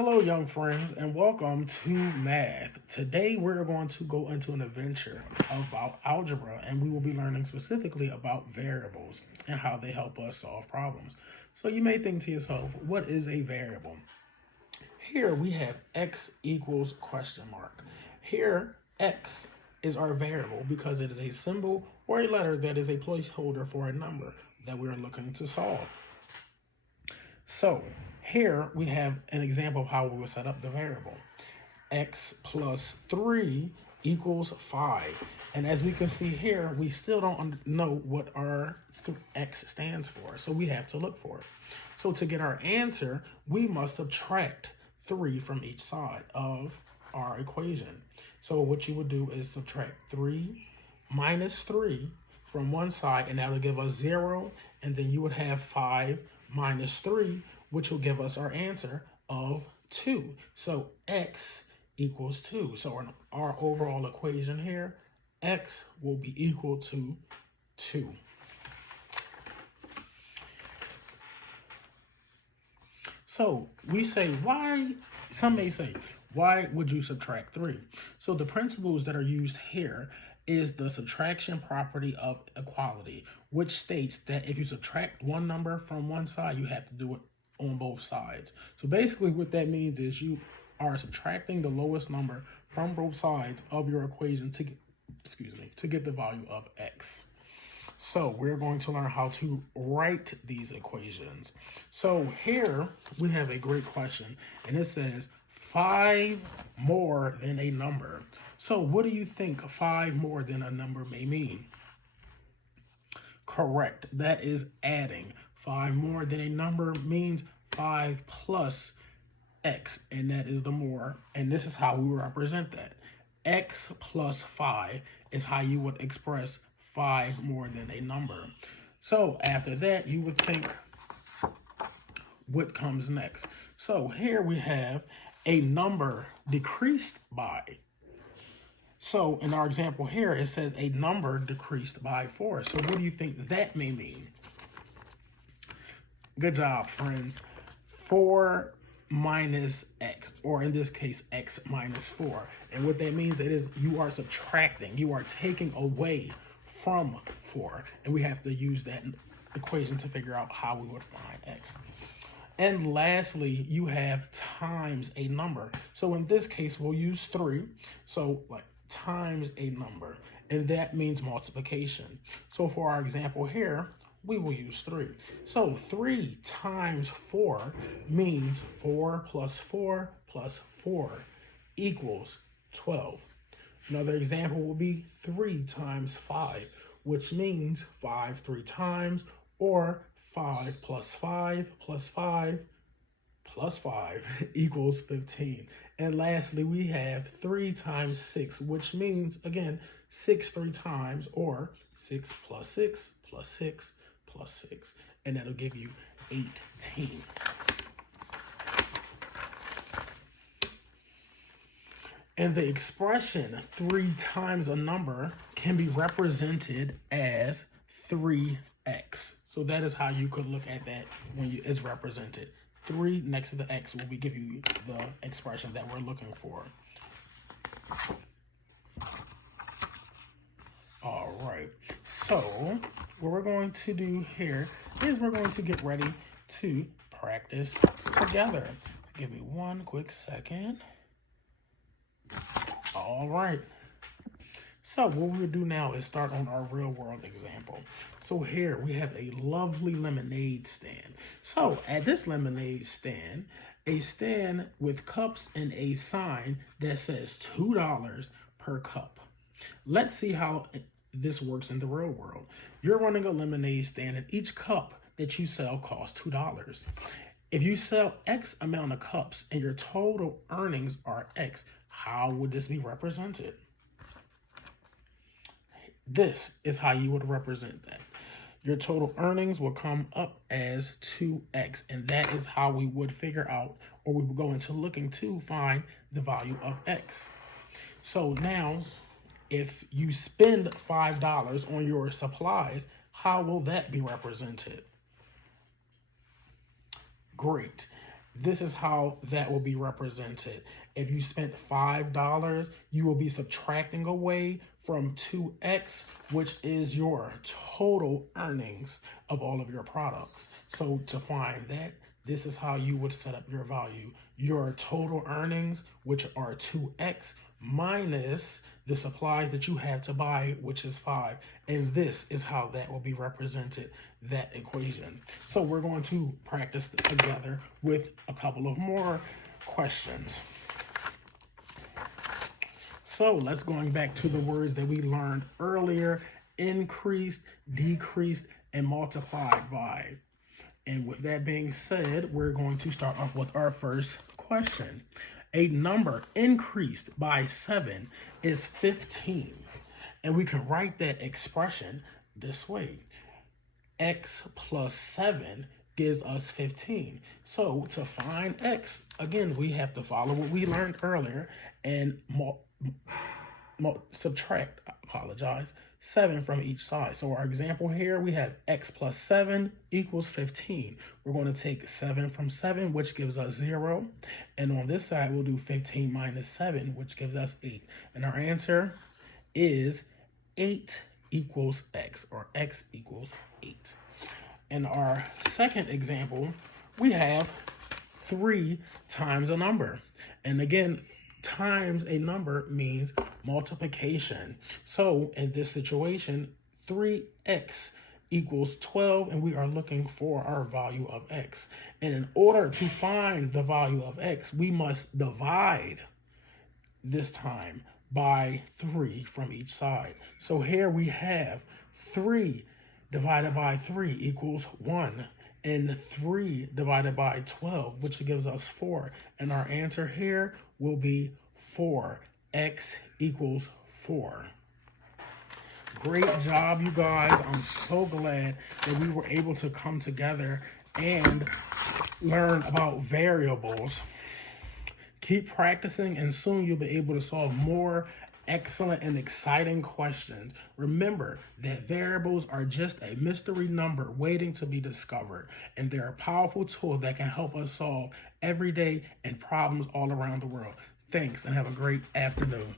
Hello, young friends, and welcome to Math. Today, we're going to go into an adventure about algebra, and we will be learning specifically about variables and how they help us solve problems. So, you may think to yourself, what is a variable? Here we have x equals question mark. Here, x is our variable because it is a symbol or a letter that is a placeholder for a number that we're looking to solve. So here we have an example of how we will set up the variable. X plus 3 equals 5. And as we can see here, we still don't know what our x stands for. So we have to look for it. So to get our answer, we must subtract 3 from each side of our equation. So what you would do is subtract 3 minus 3 from one side, and that will give us 0. And then you would have 5 minus 3, which will give us our answer of 2. So x equals 2. So in our overall equation here, x will be equal to 2. So we say, some may say, why would you subtract 3? So the principles that are used here is the subtraction property of equality, which states that if you subtract one number from one side, you have to do it on both sides. So basically what that means is you are subtracting the lowest number from both sides of your equation to get the value of x. So we're going to learn how to write these equations. So here we have a great question, and it says 5 more than a number. So what do you think 5 more than a number may mean? Correct. That is adding. 5 more than a number means 5 plus x, and that is the more. And this is how we represent that. X plus 5 is how you would express 5 more than a number. So after that, you would think, what comes next? So here we have a number decreased by. So in our example here, it says a number decreased by 4. So what do you think that may mean? Good job, friends. 4 minus x, or in this case, x minus 4. And what that means is you are subtracting, you are taking away from 4. And we have to use that equation to figure out how we would find x. And lastly, you have times a number. So in this case, we'll use 3. So like times a number, and that means multiplication. So for our example here, we will use 3. So 3 times 4 means 4 plus 4 plus 4 equals 12. Another example will be 3 times 5, which means 5 3 times, or 5 plus 5 plus 5 plus 5 equals 15. And lastly, we have 3 times 6, which means, again, 6 3 times, or 6 plus 6 plus 6 plus 6. And that'll give you 18. And the expression 3 times a number can be represented as 3x. So that is how you could look at that when it's represented. 3 next to the x will give you the expression that we're looking for. All right. So what we're going to do here is we're going to get ready to practice together. Give me one quick second. All right. So what we'll do now is start on our real world example. So here we have a lovely lemonade stand. So at this lemonade stand, a stand with cups and a sign that says $2 per cup. Let's see how this works in the real world. You're running a lemonade stand, and each cup that you sell costs $2. If you sell X amount of cups and your total earnings are X, how would this be represented? This is how you would represent that. Your total earnings will come up as 2x, and that is how we would figure out, or we would go into looking to find the value of x. So now, if you spend $5 on your supplies, how will that be represented? Great. this is how that will be represented. If you spent $5, you will be subtracting away from 2x, which is your total earnings of all of your products. So to find that, this is how you would set up your value. Your total earnings, which are 2x, minus the supplies that you have to buy, which is 5. And this is how that will be represented, that equation. So we're going to practice together with a couple of more questions. So let's going back to the words that we learned earlier: increased, decreased, and multiplied by. And with that being said, we're going to start off with our first question. A number increased by 7 is 15. And we can write that expression this way. X plus 7 gives us 15. So to find x, again, we have to follow what we learned earlier and subtract, 7 from each side. So our example here, we have x plus 7 equals 15. We're going to take 7 from 7, which gives us 0. And on this side, we'll do 15 minus 7, which gives us 8. And our answer is 8 equals x, or x equals 8. In our second example, we have 3 times a number. And again, times a number means multiplication. So in this situation, 3x equals 12, and we are looking for our value of x. And in order to find the value of x, we must divide this time by 3 from each side. So here we have 3 divided by 3 equals 1. And 3 divided by 12, which gives us 4. And our answer here will be 4. X equals 4. Great job, you guys. I'm so glad that we were able to come together and learn about variables. Keep practicing, and soon you'll be able to solve more excellent and exciting questions. Remember that variables are just a mystery number waiting to be discovered, and they're a powerful tool that can help us solve everyday and problems all around the world. Thanks, and have a great afternoon.